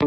Hi,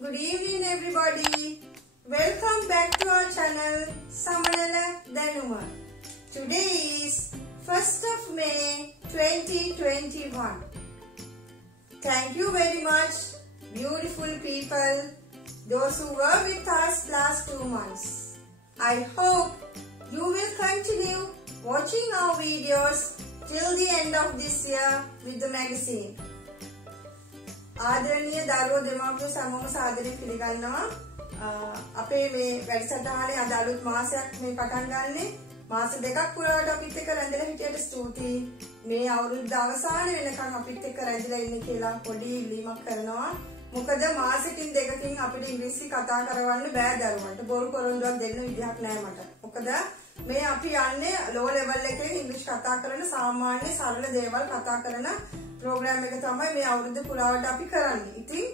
good evening everybody. Welcome back to our channel Samanala Danuma. Today is 1st of May 2021. Thank you very much, beautiful people, those who were with us last 2 months. I hope you will continue watching our videos till the end of this year with the magazine. ආදරණීය දරුවෝ දෙමාපියෝ සමම සාදරයෙන් පිළිගන්නවා. අපේ මේ වැඩසටහනේ අද අලුත් මාසයක් මේ පටන් ගන්නෙ. මාස දෙකක් පුරාවට අපිත් එක්ක රැඳිලා හිටියට ස්තුතියි. මේ අවුරුද්ද අවසාන වෙනකන් අපිත් එක්ක රැඳිලා ඉන්න කියලා පොඩි ඉල්ලීමක් කරනවා. මොකද මාසෙකින් දෙකකින් අපිට ඉංග්‍රීසි කතා කරවන්න බෑ දරුවන්ට. බොරු පොරොන්දුවක් දෙන්න විදිහක් නෑ මට. මොකද මේ අපි යන්නේ ලෝ ලෙවල් එකේ ඉංග්‍රීසි කතා කරන සාමාන්‍ය සරල දේවල් කතා කරන ප්‍රෝග්‍රෑම් එක තමයි මේ අවුරුද්ද පුරාවට අපි කරන්නේ. ඉතින්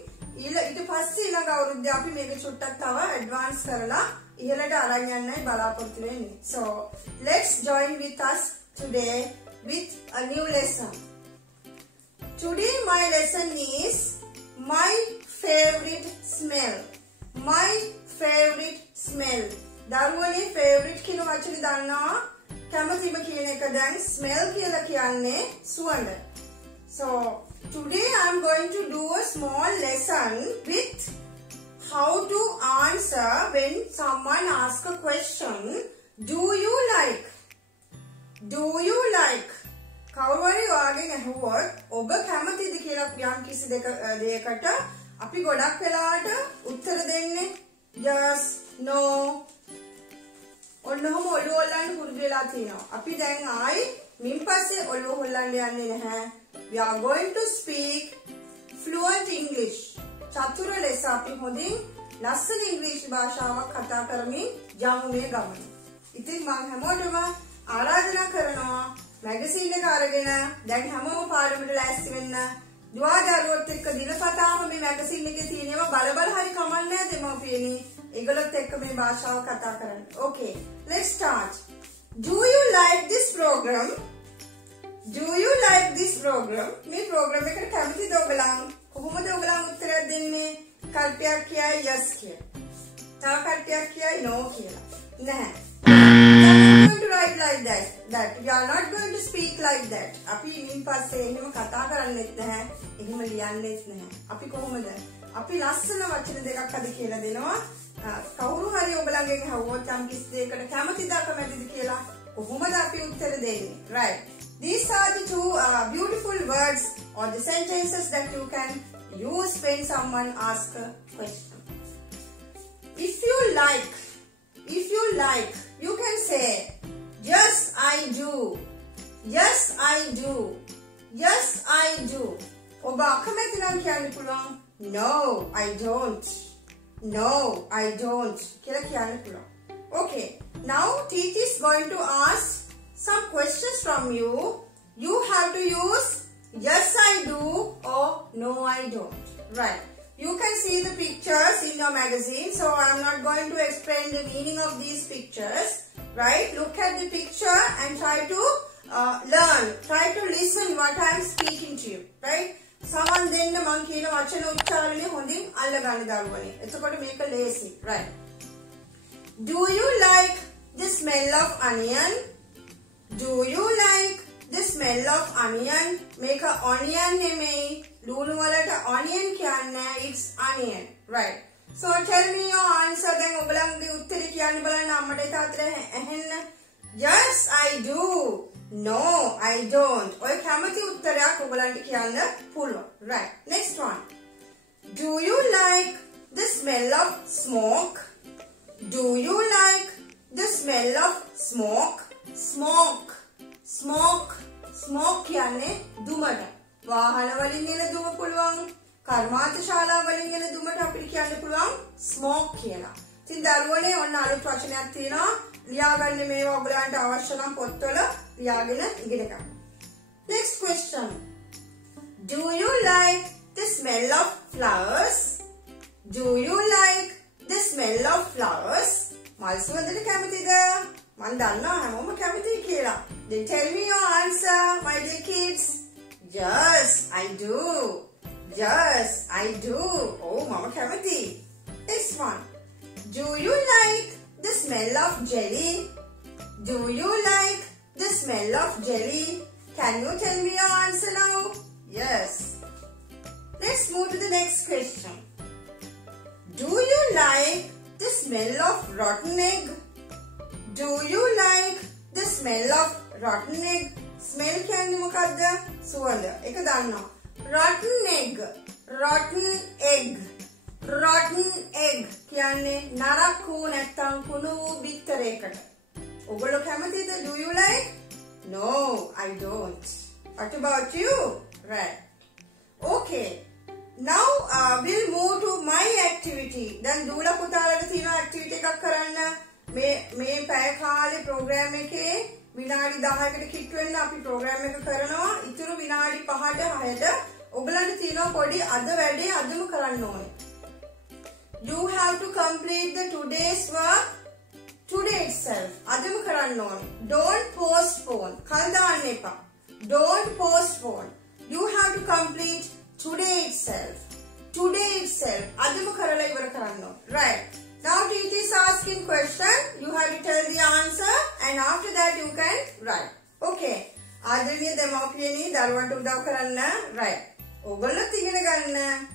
ඊට පස්සේ ඊළඟ අවුරුද්දේ අපි මේක චුට්ටක් තව ඇඩ්වාන්ස් කරලා ඉහළට අරන් යන්නයි බලාපොරොත්තු වෙන්නේ. So let's join with us today with a new lesson. Today my lesson is my favorite smell. My favorite smell. දරුවනේ favorite කියන වචනේ දන්නවා? කැමතිම කියන එක දැන් smell කියලා කියන්නේ සුවඳ. So today I am going to do a small lesson with how to answer when someone asks a question. Do you like? Do you like? කවුරුහරි වාගෙන් අහුවොත් ඔබ කැමතිද කියලා යම් කිසි දෙයකට අපි ගොඩක් වෙලාවට උත්තර දෙන්නේ yes, no. ඔන්නෝම ඔළුව හොල්ලන්න පුරුදු වෙලා තියෙනවා. අපි දැන් ආයි මින් පස්සේ ඔළුව හොල්ලන්න යන්නේ නැහැ. We are going to speak fluent English. චතුර ලෙස අපි හොඳින් ලස්සන ඉංග්‍රීසි භාෂාවක් කතා කරමින් යමු මේ ගමන. ඉතින් මම හැමෝටම ආරාධනා කරනවා මැගසින් එක අරගෙන දැන් හැමෝම පාඩමට ලෑස්ති වෙන්න. දුවදරුවොත් එක්ක දිනපතාම මේ මැගසින් එකේ තියෙනවා බල හරි කමන්නේ දෙමව්පියනි. ඒගොල්ලොත් එක්ක මේ භාෂාව කතා කරන්න. Okay, let's start. Do you like this program? Do you like this program? මේ program එකට කැමතිද ඔයගලන්? කොහොමද ඔයගලන් උත්තරයක් දෙන්නේ? කල්පයක් කියයි yes කියලා. තව කල්පයක් කියයි no කියලා. නැහැ. You are not going to write like that. You are not going to speak like that. අපි මින් පස්සේ එහෙම කතා කරන්නෙත් නැහැ. එහෙම ලියන්නෙත් නැහැ. අපි කොහොමද? අපි ලස්සන වචන දෙකක් අද කියලා දෙනවා. කවුරු හරි ඔයගලන්ගෙන් අහුවොත් යම් කිසි දෙයකට කැමතිද අකමැතිද කියලා කොහොමද අපි උත්තර දෙන්නේ? Right. These are the two beautiful words or the sentences that you can use when someone asks a question. If you like, you can say, yes, I do. Yes, I do. Yes, I do. ඔබ අකමැති නම් කියන්න පුළුවන්. No, I don't. No, I don't. කියලා කියන්න පුළුවන්. Okay. Now teacher is going to ask some questions from you. You have to use yes I do or no I don't. Right. You can see the pictures in your magazine. So I am not going to explain the meaning of these pictures. Right. Look at the picture and try to learn. Try to listen what I am speaking to you. Right. Someone then the monkey no වචන උච්චාරණය හොඳින් අල්ලගන්න දරුවනේ. එතකොට මේක ලේසි. Right. Do you like the smell of onion? Do you like the smell of onion? Make a onion නෙමෙයි. ලුණු වලට onion කියන්නේ it's onion. Right. So tell me your answer. දැන් ඔයගලන්ගේ උත්තරේ කියන්න බලන්න අම්මට තාත්තට ඇහෙන්න. Yes, I do. No, I don't. ඔය කැමති උත්තරයක් ඔයගලන්ට කියන්න පුළුවන්. Right. Next one. Do you like the smell of smoke? Do you like the smell of smoke? Smoke. Smoke. Smoke කියන්නේ දුමට. වාහන වලින් එන දුම පුළුවන්. කර්මාන්ත ශාලා වලින් එන දුමට අපිට කියන්න පුළුවන් smoke කියලා. ඉතින් දරුවනේ ඔන්න අලුත් වචනයක් තියෙනවා. ලියාගන්න මේවා ඔයගලන්ට අවශ්‍ය නම් පොත්වල ලියාගෙන ඉගෙන ගන්න. Next question. Do you like the smell of flowers? Do you like the smell of flowers? මල් සුවඳට කැමතිද? මන් දන්නවා හැමෝම කැමතියි කියලා. Then tell me your answer, my dear kids. Yes, I do. Yes, I do. Oh, mama කැමතියි. Next one. Do you like the smell of jelly? Do you like the smell of jelly? Can you tell me your answer now? Yes. Let's move to the next question. Do you like the smell of rotten egg? Do you like the smell of rotten egg? Smell කියන්නේ මොකද්ද? සුවඳ. ඒක දන්නවා. Rotten egg. Rotten egg. Rotten egg කියන්නේ නරක් වූ නැත්තම් කුණු වූ බිත්තරයකට. ඔයගොල්ලෝ කැමතිද? Do you like? No, I don't. What about you? Right. Okay. Now we'll move to my activity. Then දූල පුතාලට තියෙන activity එකක් කරන්න. මේ පැය කාලේ program එකේ විනාඩි 10කට කිට් වෙන්න අපි program එක කරනවා. ඉතුරු විනාඩි 5ට 6ට ඔයගලන්ට තියෙනවා පොඩි අද වැඩේ අදම කරන්න ඕනේ. You have to complete the today's work today itself. අදම කරන්න ඕනේ. Don't postpone. කල් දාන්න එපා. Don't postpone. You have to complete today itself. Today itself. අදම කරලා ඉවර කරන්න ඕනේ. Right. Now teacher is asking question. You have to tell the answer and after that you can write. Okay. ආදරණීය දෙමව්පියනි දරුවන්ට උදව් කරන්න. Right. ඔයගොල්ලෝ ඉගෙන ගන්න.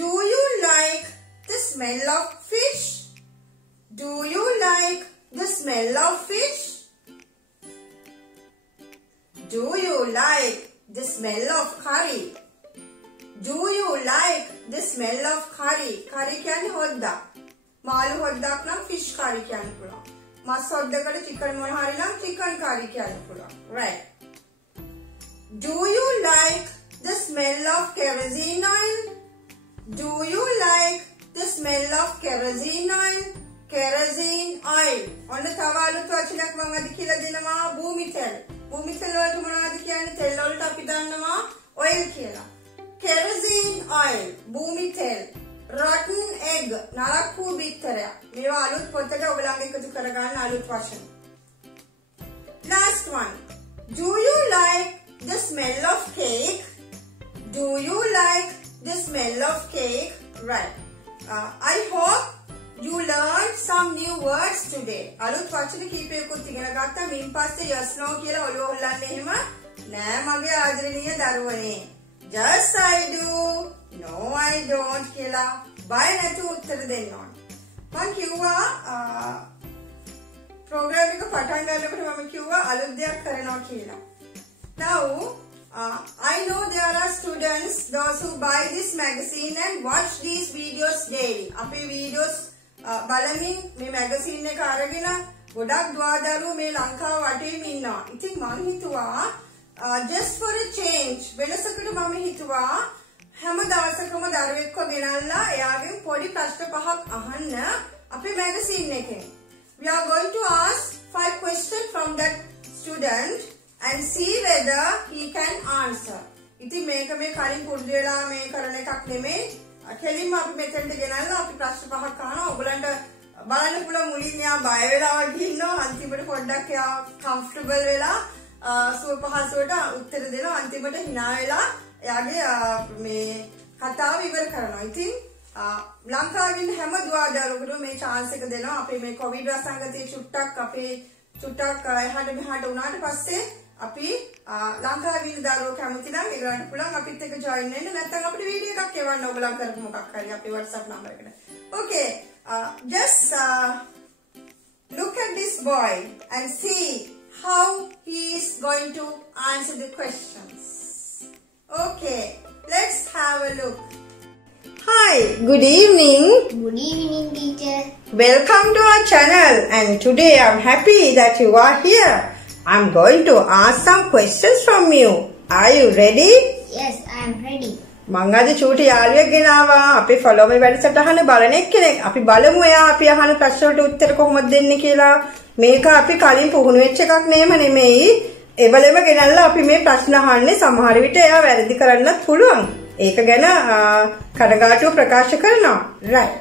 Do you like the smell of fish? Do you like the smell of fish? Do you like the smell of curry? Do you like the smell of curry? Curry කියන්නේ හොද්දා. මාළු හොද්දක් නම් fish curry කියන්න පුළුවන්. මස් හොද්දකට chicken මොන හරි නම් chicken curry කියන්න පුළුවන්. Right. Do you like the smell of kerosene oil? Do you like the smell of kerosene oil? Kerosene oil. ඔන්න තව අලුත් වචනයක් මම අද කියලා දෙනවා භූමි තෙල්. භූමි තෙල් වලට මොනවද කියන්නේ? තෙල් වලට අපි දන්නවා oil කියලා. Kerosene oil. භූමි තෙල්. Rotten egg. නරක් වූ බිත්තරයක්. මේවා අලුත් පොතට ඔයගලගේ එකතු කරගන්න අලුත් වචන. Last one. Do you like the smell of cake? Do you like the smell of cake? Right. I hope you learned some new words today. අලුත් වචන කීපයකුත් ඉගෙන ගත්තා. මින් පස්සේ yes no කියලා ඔළුව හොල්ලන්න එහෙම නෑ මගේ ආදරණීය දරුවනේ. Yes I do. No I don't කියලා බය නැතුව උත්තර දෙන්න ඕනේ. මම කිව්වා ප්‍රෝග්‍රෑම් එක පටන් ගන්නකොට මම කිව්වා අලුත් දෙයක් කරනවා කියලා. Now I know there are students those who buy this magazine and watch these videos daily. අපේ videos බලමින් මේ magazine එක අරගෙන ගොඩක් දුවදරුවෝ මේ ලංකාව වටේම ඉන්නවා. ඉතින් මම හිතුවා just for a change වෙනසකට මම හිතුවා හැම දවසකම දරුවෙක්ව ගෙනල්ලා එයාගෙන් පොඩි ප්‍රශ්න පහක් අහන්න අපේ magazine එකෙන්. We are going to ask 5 questions from that student and see whether he can answer. ඉතින් මේක මේ කලින් පුරුදු වෙලා මේ කරන එකක් නෙමෙයි. කෙලින්ම අපි මෙතෙන්ට ගෙනල්ලා අපි ප්‍රශ්න පහක් අහනවා. ඔයගලන්ට බලන්න පුළුවන් මුලින් එයා බය වෙලා වගේ ඉන්නවා. අන්තිමට පොඩ්ඩක් එයා comfortable වෙලා සුව පහසුවට උත්තර දෙනවා. අන්තිමට hina වෙලා එයාගේ මේ කතාව ඉවර කරනවා. ඉතින් ලංකාවේ ඉන්න හැම දුවදරුවෙකුටම මේ chance එක දෙනවා. අපේ මේ කොවිඩ් වසංගතයේ චුට්ටක් එහාට මෙහාට වුණාට පස්සේ අපි ලංකාවේ ඉන්න දරුවෝ කැමති නම් ඒගොල්ලන්ට පුළුවන් අපිත් එක්ක join වෙන්න. නැත්නම් අපිට වීඩියෝ එකක් එවන්න ඔයගොල්ලන් කරපු මොකක් හරි අපේ WhatsApp number එකට. Okay, just look at this boy and see how he is going to answer the questions. Okay, let's have a look. Hi, good evening. Good evening, teacher. Welcome to our channel, and today I'm happy that you are here. I'm going to ask some questions from you. Are you ready? Yes, I am ready. මං අද චූටි යාළුවෙක් ගෙනාවා. අපේ follow me වැඩසටහන බලන එක්කෙනෙක්. අපි බලමු එයා අපි අහන ප්‍රශ්න වලට උත්තර කොහොමද දෙන්නේ කියලා. මේක අපි කලින් පුහුණු වෙච්ච එකක් නෙමෙයි. ඒවලෙම ගෙනල්ලා අපි මේ ප්‍රශ්න අහන්නේ. සමහර විට එයා වැරදි කරන්නත් පුළුවන්. ඒක ගැන කඩගාටුව ප්‍රකාශ කරනවා. Right.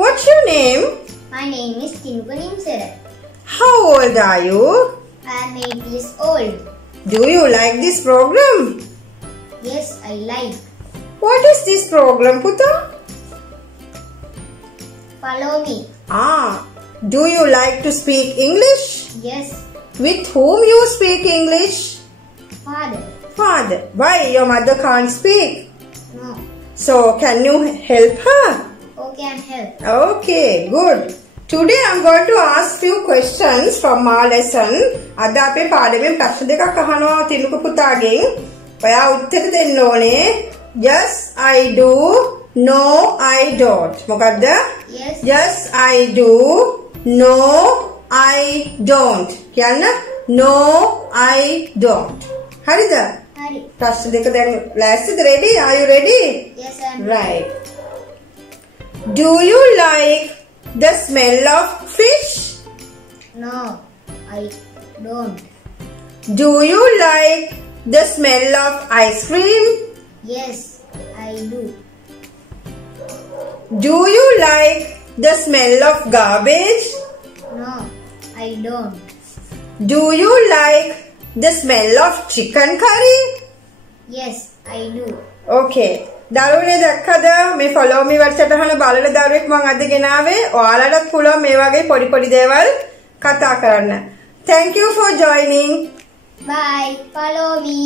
What's your name? My name is Tinuka Nimsara. How old are you? I am 8 years old. Do you like this program? Yes, I like. What is this program, Puta? Follow me. Do you like to speak English? Yes, With whom you speak English? father. Father. Why your mother can't speak? No. So can you help her? Okay, and help. Okay, good. Today I'm going to ask few questions from our lesson. අද අපේ පාඩමෙන් ප්‍රශ්න දෙකක් අහනවා තිලුක පුතාගෙන්. ඔයා උත්තර දෙන්න ඕනේ. Yes, I do. No, I don't. මොකද්ද? Yes. Yes, I do. No, I don't. කියන්න. No, I don't. හරිද? Hurry. ප්‍රශ්න දෙක දැන් ලෑස්තිද? Ready? Are you ready? Yes, I am. Right. Do you like the smell of fish? No, I don't. Do you like the smell of ice cream? Yes, I do. Do you like the smell of garbage? No, I don't. Do you like the smell of chicken curry? Yes, I do. Okay. දරුවනේ දැක්කද මේ follow me වැඩසටහන බලන දරුවෙක් මම අද ගෙනාවේ. ඔයාලටත් පුළුවන් මේ වගේ පොඩි පොඩි දේවල් කතා කරන්න. Thank you for joining. Bye. Follow me.